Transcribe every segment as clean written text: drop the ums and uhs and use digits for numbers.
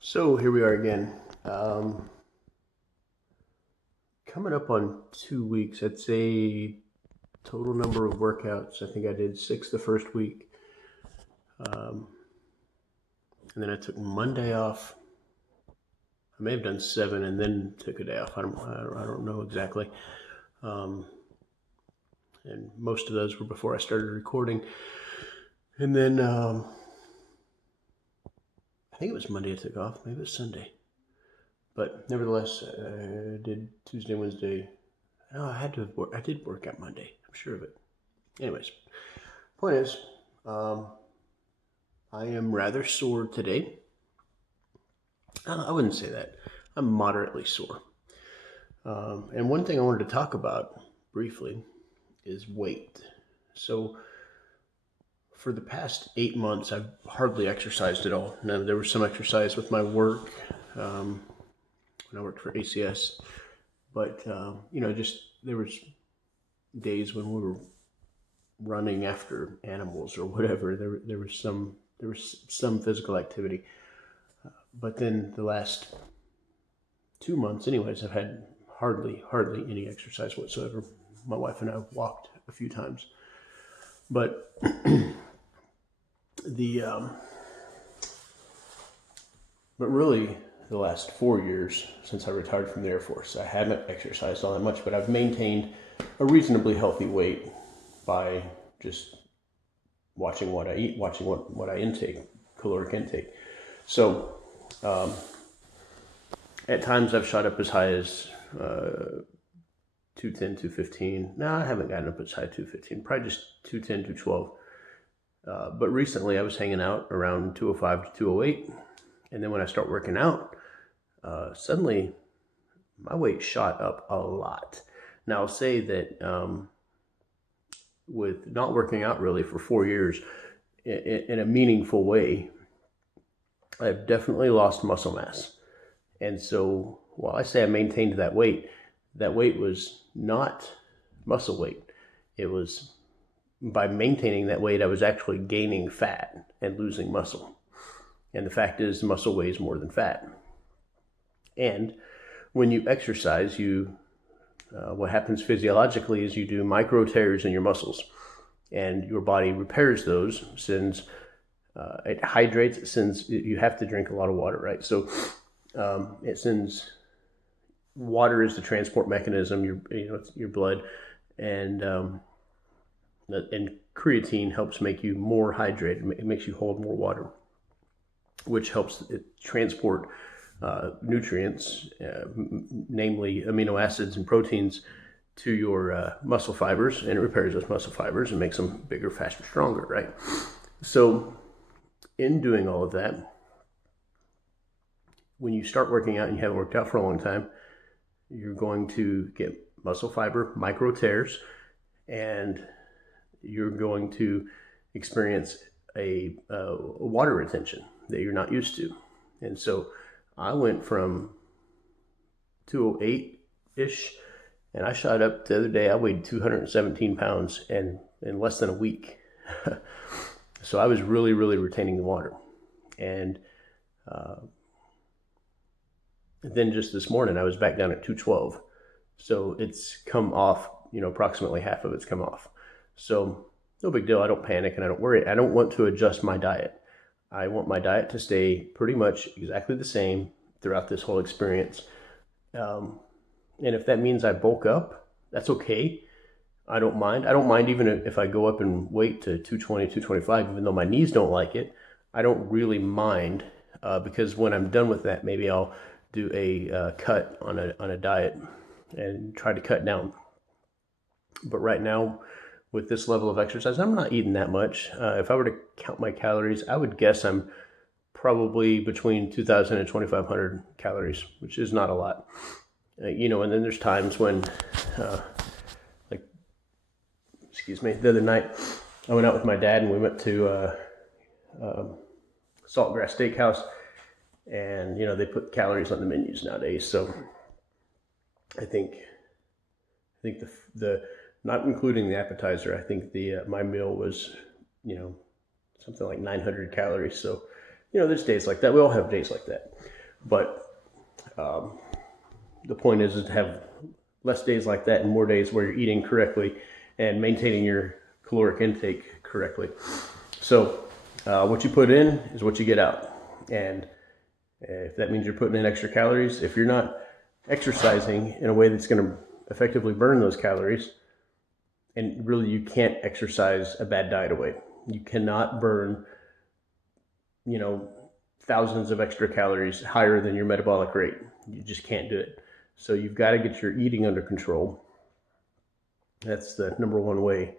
So here we are again. Coming up on 2 weeks, I'd say total number of workouts. I think I did 6 the first week. Um, and then I took Monday off. I may have done 7 and then took a day off. I don't know exactly. Um, and most of those were before I started recording. And then I think it was Monday I took off. Maybe it was Sunday. But nevertheless, I did Tuesday, Wednesday. No, I did work out Monday. I'm sure of it. Anyways, point is, um, I am rather sore today. I wouldn't say that. I'm moderately sore. And one thing I wanted to talk about briefly is weight. So, for the past 8 months, I've hardly exercised at all. Now, there was some exercise with my work when I worked for ACS, but just there was days when we were running after animals or whatever. There was some physical activity, but then the last 2 months, anyways, I've had hardly any exercise whatsoever. My wife and I walked a few times, but the but really the last 4 years since I retired from the Air Force, I haven't exercised all that much, but I've maintained a reasonably healthy weight by just watching what I eat, watching what I intake, caloric intake. So at times I've shot up as high as 210, 215. No, I haven't gotten up as high as 215, probably just 210, 212. But recently I was hanging out around 205 to 208. And then when I start working out, suddenly my weight shot up a lot. Now I'll say that with not working out really for 4 years in a meaningful way, I've definitely lost muscle mass. And so while I say I maintained that weight was not muscle weight. It was by maintaining that weight, I was actually gaining fat and losing muscle. And the fact is, muscle weighs more than fat. And when you exercise, what happens physiologically is you do micro tears in your muscles, and your body repairs those. It hydrates. You have to drink a lot of water, right? So it sends water as the transport mechanism. Your blood, and creatine helps make you more hydrated. It makes you hold more water, which helps it transport nutrients, namely amino acids and proteins, to your muscle fibers, and it repairs those muscle fibers and makes them bigger, faster, stronger, right? So in doing all of that, when you start working out and you haven't worked out for a long time, you're going to get muscle fiber micro tears, and you're going to experience a water retention that you're not used to. And so I went from 208-ish, and I shot up the other day. I weighed 217 pounds in less than a week. So I was really retaining the water. And then just this morning, I was back down at 212. So it's come off, approximately half of it's come off. So no big deal. I don't panic and I don't worry. I don't want to adjust my diet. I want my diet to stay pretty much exactly the same throughout this whole experience. And if that means I bulk up, that's okay. I don't mind. I don't mind even if I go up in weight to 220, 225, even though my knees don't like it. I don't really mind because when I'm done with that, maybe I'll do a cut on a diet and try to cut down. But right now, with this level of exercise, I'm not eating that much. If I were to count my calories, I would guess I'm probably between 2,000 and 2,500 calories, which is not a lot. And then there's times when, the other night, I went out with my dad and we went to Saltgrass Steakhouse, and they put calories on the menus nowadays. So I think the not including the appetizer, I think my meal was, something like 900 calories. So You know, there's days like that. We all have days like that. But the point is to have less days like that and more days where you're eating correctly and maintaining your caloric intake correctly. So what you put in is what you get out. And if that means you're putting in extra calories, if you're not exercising in a way that's going to effectively burn those calories, and really you can't exercise a bad diet away. You cannot burn, you know, thousands of extra calories higher than your metabolic rate. You just can't do it. So you've got to get your eating under control. That's the number one way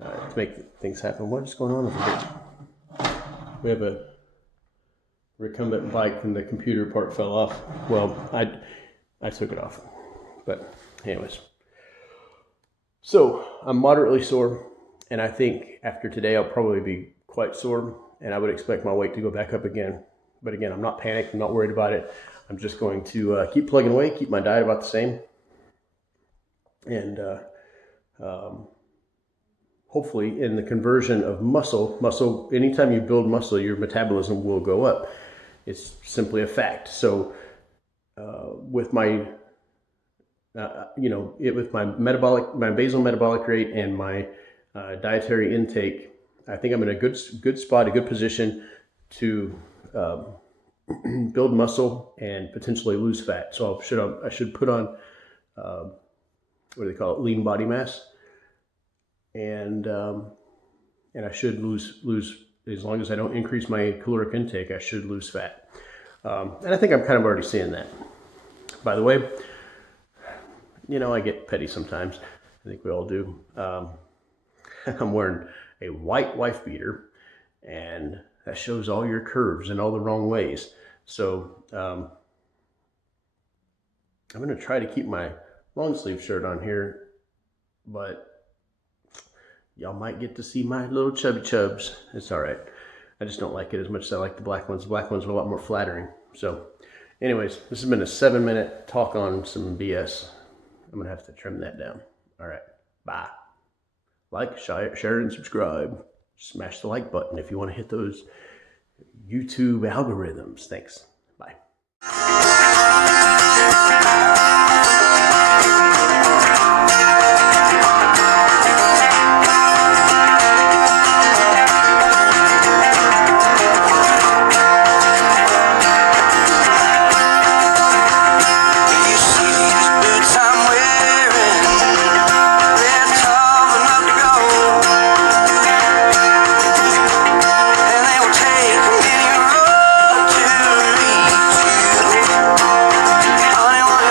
to make things happen. What is going on over here? We have a recumbent bike and the computer part fell off. Well, I took it off. But anyways. So I'm moderately sore, and I think after today I'll probably be quite sore, and I would expect my weight to go back up again. But again, I'm not panicked, I'm not worried about it. I'm just going to keep plugging away, keep my diet about the same, and hopefully in the conversion of muscle, anytime you build muscle, your metabolism will go up. It's simply a fact. So with my with my basal metabolic rate and my dietary intake, I think I'm in a good spot, a good position to build muscle and potentially lose fat. So I should put on what do they call it, lean body mass, and I should lose as long as I don't increase my caloric intake. I should lose fat, and I think I'm kind of already seeing that. By the way, you know, I get petty sometimes. I think we all do. I'm wearing a white wife beater, and that shows all your curves in all the wrong ways. So I'm going to try to keep my long sleeve shirt on here, but y'all might get to see my little chubby chubs. It's all right. I just don't like it as much as I like the black ones. The black ones are a lot more flattering. So anyways, this has been a 7-minute talk on some BS. I'm going to have to trim that down. All right. Bye. Like, share, and subscribe. Smash the like button if you want to hit those YouTube algorithms. Thanks. Bye. Only one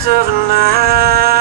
rest of the night.